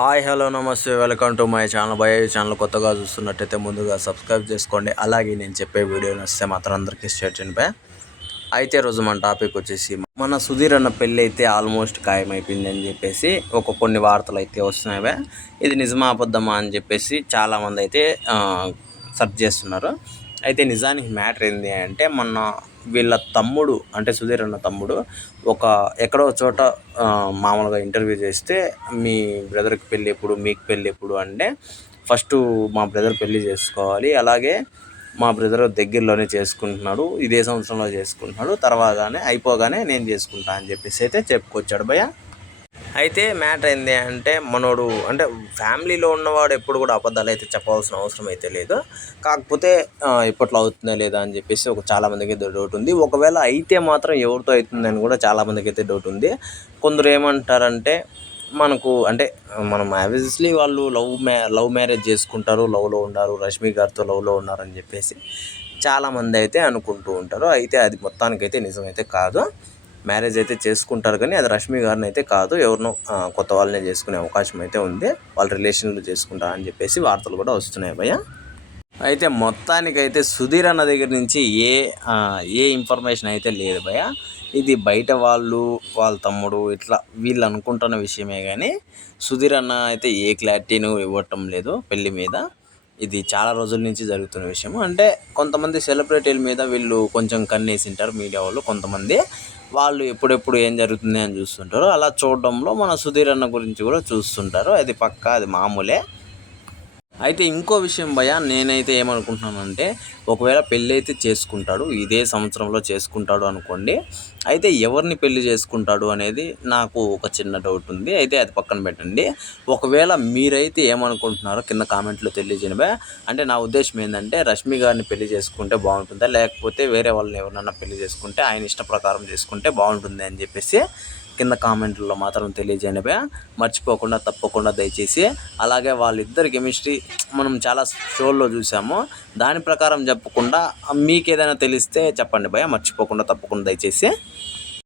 Hi hello నమస్తే welcome to my channel భయ. ఈ ఛానల్ కొత్తగా చూస్తున్నట్టయితే ముందుగా సబ్స్క్రైబ్ చేసుకోండి. అలాగే నేను చెప్పే వీడియో నచ్చితే మాత్రం అందరికీ స్టేట్ చేయండి. అయితే రోజు మన టాపిక్ వచ్చేసి మన సుధీర్ అన్న పెళ్ళి అయితే ఆల్మోస్ట్ ఖాయమైపోయింది అని చెప్పేసి కొన్ని వార్తలు అయితే వస్తున్నాయి. ఇది నిజమా అబద్ధమా అని చెప్పేసి చాలామంది అయితే సెర్చ్ చేస్తున్నారు. అయితే నిజానికి మ్యాటర్ ఏంటి అంటే మొన్న వీళ్ళ తమ్ముడు అంటే సుధీర్ అన్న తమ్ముడు ఎక్కడో చోట మామూలుగా ఇంటర్వ్యూ చేస్తే మీ బ్రదర్కి పెళ్ళి ఎప్పుడు, మీకు పెళ్ళి ఎప్పుడు అంటే ఫస్ట్ మా బ్రదర్ పెళ్ళి చేసుకోవాలి, అలాగే మా బ్రదర్ దగ్గరలోనే చేసుకుంటున్నాడు, ఇదే సంవత్సరంలో చేసుకుంటున్నాడు, తర్వాతనే అయిపోగానే నేను చేసుకుంటా అని చెప్పేసి అయితే చెప్పుకొచ్చాడు భయ్య. అయితే మ్యాటర్ ఏంది అంటే మనోడు అంటే ఫ్యామిలీలో ఉన్నవాడు ఎప్పుడు కూడా అబద్ధాలు అయితే చెప్పవలసిన అవసరం అయితే లేదు. కాకపోతే ఇప్పట్లో అవుతుందా లేదా అని చెప్పేసి చాలామందికి అయితే డౌట్ ఉంది. ఒకవేళ అయితే మాత్రం ఎవరితో అవుతుందని కూడా చాలామందికి అయితే డౌట్ ఉంది. కొందరు ఏమంటారంటే మనం ఆబ్వియస్లీ వాళ్ళు లవ్ మ్యారేజ్ చేసుకుంటారు, లవ్లో ఉన్నారు, రష్మి గారితో లవ్లో ఉన్నారని చెప్పేసి చాలామంది అయితే అనుకుంటూ ఉంటారు. అయితే అది మొత్తానికైతే నిజమైతే కాదు. మ్యారేజ్ అయితే చేసుకుంటారు కానీ అది రష్మి గారిని అయితే కాదు, ఎవరినో కొత్త వాళ్ళనే చేసుకునే అవకాశం అయితే ఉంది. వాళ్ళ రిలేషన్లో చేసుకుంటారు అని చెప్పేసి వార్తలు కూడా వస్తున్నాయి భయ్య. అయితే మొత్తానికైతే సుధీర్ అన్న దగ్గర నుంచి ఏ ఇన్ఫర్మేషన్ అయితే లేదు భయ్య. ఇది బయట వాళ్ళ తమ్ముడు ఇట్లా వీళ్ళు అనుకుంటున్న విషయమే కానీ సుధీర్ అన్న అయితే ఏ క్లారిటీను ఇవ్వటం లేదు పెళ్లి మీద. ఇది చాలా రోజుల నుంచి జరుగుతున్న విషయం. అంటే కొంతమంది సెలబ్రిటీల మీద వీళ్ళు కొంచెం కన్నేసింటారు మీడియా వాళ్ళు. కొంతమంది వాళ్ళు ఎప్పుడెప్పుడు ఏం జరుగుతుంది అని చూస్తుంటారు. అలా చూడడంలో మన సుధీర్ అన్న గురించి కూడా చూస్తుంటారు. అది పక్కా, అది మామూలే. అయితే ఇంకో విషయం భయ, నేనైతే ఏమనుకుంటున్నానంటే ఒకవేళ పెళ్ళి అయితే చేసుకుంటాడు, ఇదే సంవత్సరంలో చేసుకుంటాడు అనుకోండి. అయితే ఎవరిని పెళ్లి చేసుకుంటాడు అనేది నాకు ఒక చిన్న డౌట్ ఉంది. అయితే అది పక్కన పెట్టండి. ఒకవేళ మీరైతే ఏమనుకుంటున్నారో కింద కామెంట్లో తెలియజేయండి భయ. అంటే నా ఉద్దేశం ఏంటంటే రష్మి గారిని పెళ్లి చేసుకుంటే బాగుంటుందా, లేకపోతే వేరే వాళ్ళని ఎవరన్నా పెళ్లి చేసుకుంటే ఆయన ఇష్ట ప్రకారం చేసుకుంటే బాగుంటుంది అని చెప్పేసి కింద కామెంట్లో మాత్రం తెలియజేయండి భయ. మర్చిపోకుండా తప్పకుండా దయచేసి. అలాగే వాళ్ళిద్దరి కెమిస్ట్రీ మనం చాలా షోల్లో చూసాము, దాని ప్రకారం చెప్పకుండా మీకు ఏదైనా తెలిస్తే చెప్పండి భయ, మర్చిపోకుండా తప్పకుండా దయచేసి.